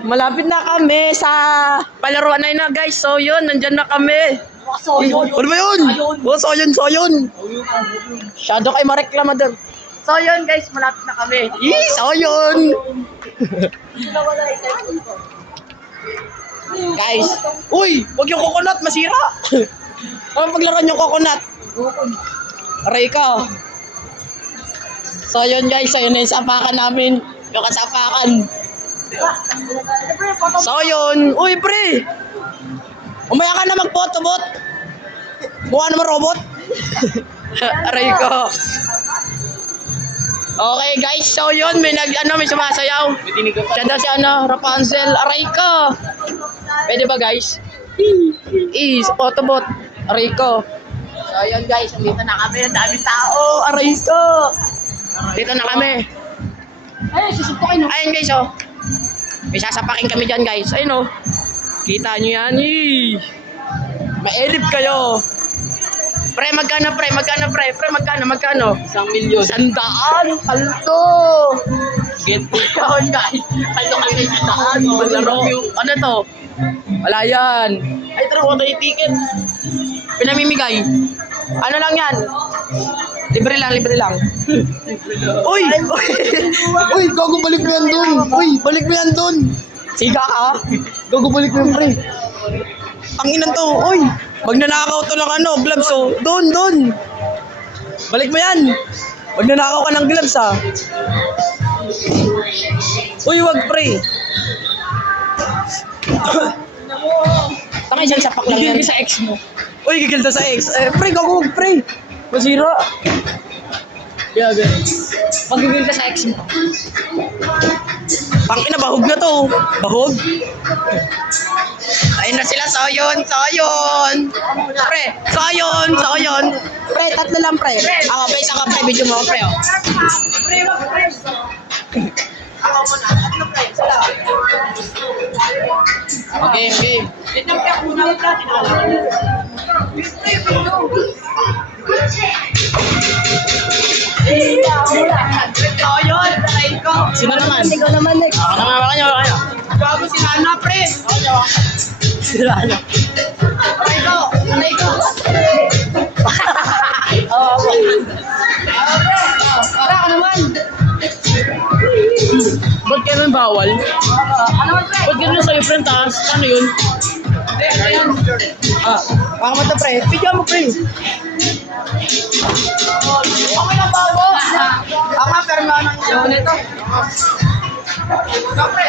Malapit na kami sa palaruan na yun na guys. So yun, nandyan na kami. Ano ba yun? Oh, so yun. Shadow kay mareklama doon. So yun guys, malapit na kami. So yun. Guys, uy, wag yung coconut, masira. Ano paglaruan yung coconut? Aray ka. So yun guys, ayun na yung sapakan namin. Yung kasapakan. So yun, uy pre. Umaya ka na mag-photobot. Mukha naman robot. Aray ko. Okay guys, so yun, may may sumasayaw. Siya daw si Rapunzel. Aray ko. Pwede ba guys? Photobot. Aray ko. So yun guys, dito na kami. Ang daming tao. Aray ko. Dito na kami. Ayun, susuntukin. Ayun guys, oh. May sasapakin kami dyan guys. Ayun, oh. Kita nyo yan. Maelip kayo. Pre, magkano? Pre, magkano? 1,000,000. 100. Kalto. Get down guys. Kalto kami 100. Maglaro. Ano to? Wala yan. Ay, tara, wala yung ticket. Pinamimigay. Ano lang yan? Libre lang. Uy! Uy, gago, balik mo yan dun. Balik mo yan dun. Siga ka? Gago, balik mo yan, pre. Tanginan to. Uy, magnanakaw to ng gloves, oh. Doon. Balik mo yan. Magnanakaw ka ng gloves, ha. Uy, wag, pre. Takay siyang sapak lang yan. Gigil sa ex mo. Uy, gigil sa ex. Pre, gago, pre. Masira. Gago. Magigil ka sa ex mo. Pangina, bahog na to. Bahog? Ayun na sila, so yun. Pre, so yun. Pre, tatlo lang, pre. Ako, isa ka, pre. Video mo, pre, oh. Pre. Ako muna, tatlo, pre. Sala. Okay. Ito, pre, ako muna, pre. Sino naman? Ikaw naman, Nick. Ako naman, kayo. Gago si Nana, pre. Si Nana. Anay ko. Oo, pre. Pre, ako naman. Ba't kayo naman bawal? Ba't kayo naman sa'yo, friend, taas? Ano yun? Baka mo ito, pre. Pidya mo, pre. Okay na ba ako? Ako nga, pero naman yung nito. Ikaw, pre.